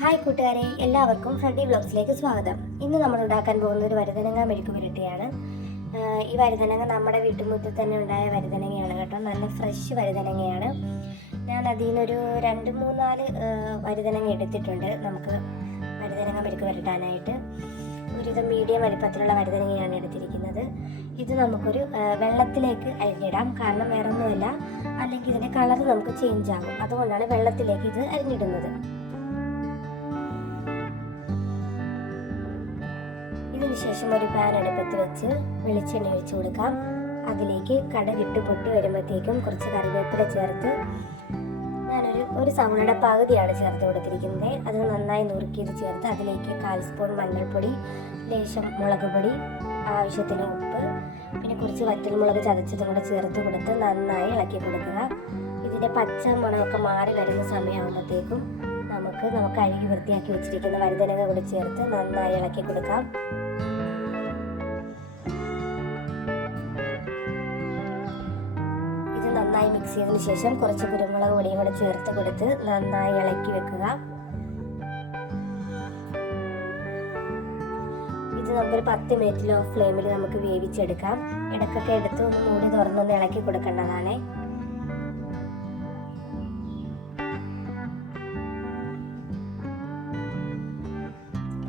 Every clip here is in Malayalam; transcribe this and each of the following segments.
ഹായ് കൂട്ടുകാരെ, എല്ലാവർക്കും ഫ്രണ്ടി വ്ലോഗ്സിലേക്ക് സ്വാഗതം. ഇന്ന് നമ്മൾ ഉണ്ടാക്കാൻ പോകുന്ന ഒരു വഴുതനങ്ങ മെഴുക്ക് പുരട്ടിയാണ്. ഈ വഴുതനങ്ങ നമ്മുടെ വീട്ടുമുറ്റത്ത് തന്നെ ഉണ്ടായ വഴുതനങ്ങയാണ് കേട്ടോ. നല്ല ഫ്രഷ് വഴുതനങ്ങയാണ്. ഞാൻ അതിൽ നിന്നൊരു 2-3-4 വഴുതനങ്ങ എടുത്തിട്ടുണ്ട് നമുക്ക് വഴുതനങ്ങ മെഴുക്ക് പുരട്ടാനായിട്ട്. ഒരുവിധം മീഡിയം വലിപ്പത്തിലുള്ള വഴുതനങ്ങയാണ് എടുത്തിരിക്കുന്നത്. ഇത് നമുക്കൊരു വെള്ളത്തിലേക്ക് അരിഞ്ഞിടാം. കാരണം വേറെ ഒന്നുമില്ല, അല്ലെങ്കിൽ ഇതിൻ്റെ കളർ നമുക്ക് ചേഞ്ച് ആകും. അതുകൊണ്ടാണ് വെള്ളത്തിലേക്ക് ഇത് അരിഞ്ഞിടുന്നത്. ഇതിനുശേഷം ഒരു പാൻ അടുപ്പത്ത് വെച്ച് വെളിച്ചെണ്ണ ഒഴിച്ചു കൊടുക്കാം. അതിലേക്ക് കടുകിട്ട് പൊട്ടി വരുമ്പോഴത്തേക്കും കുറച്ച് കറിവേപ്പില ചേർത്ത് ഞാനൊരു സവോളയുടെ പകുതിയാണ് ചേർത്ത് കൊടുത്തിരിക്കുന്നത്. അത് നന്നായി നുറുക്കിയത് ചേർത്ത് അതിലേക്ക് 1/4 സ്പൂൺ മഞ്ഞൾപ്പൊടി, ലേശം മുളക് പൊടി, ആവശ്യത്തിന് ഉപ്പ്, പിന്നെ കുറച്ച് വറ്റൽമുളക് ചതച്ചതും കൂടെ ചേർത്ത് കൊടുത്ത് നന്നായി ഇളക്കി കൊടുക്കുക. ഇതിൻ്റെ പച്ച മണമൊക്കെ മാറി വരുന്ന സമയമാകുമ്പോഴത്തേക്കും നമുക്ക് കഴുകി വൃത്തിയാക്കി വെച്ചിരിക്കുന്ന വഴുതനങ്ങ കൂടി ചേർത്ത് നന്നായി ഇളക്കി കൊടുക്കാം. ഇത് നന്നായി മിക്സ് ചെയ്തതിന് ശേഷം കുറച്ച് കുരുമുളക് പൊടിയും കൂടെ ചേർത്ത് കൊടുത്ത് നന്നായി ഇളക്കി വെക്കുക. ഇത് നമുക്കൊരു 10 മിനിറ്റ് ലോ ഫ്ലെയിമിൽ നമുക്ക് വേവിച്ചെടുക്കാം. ഇടയ്ക്കൊക്കെ എടുത്ത് ഒന്ന് മൂടി തുറന്നൊന്ന് ഇളക്കി കൊടുക്കേണ്ടതാണ്.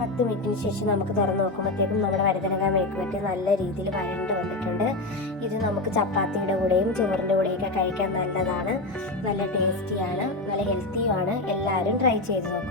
10 മിനിറ്റിന് ശേഷം നമുക്ക് തുറന്ന് നോക്കുമ്പോഴത്തേക്കും നമ്മുടെ വഴുതനങ്ങ മെഴുക്ക് പുരട്ടി നല്ല രീതിയിൽ വഴണ്ട് വന്നിട്ടുണ്ട്. ഇത് നമുക്ക് ചപ്പാത്തിയുടെ കൂടെയും ചോറിൻ്റെ കൂടെയൊക്കെ കഴിക്കാൻ നല്ലതാണ്. നല്ല ടേസ്റ്റിയാണ്, നല്ല ഹെൽത്തിയുമാണ്. എല്ലാവരും ട്രൈ ചെയ്ത് നോക്കുക.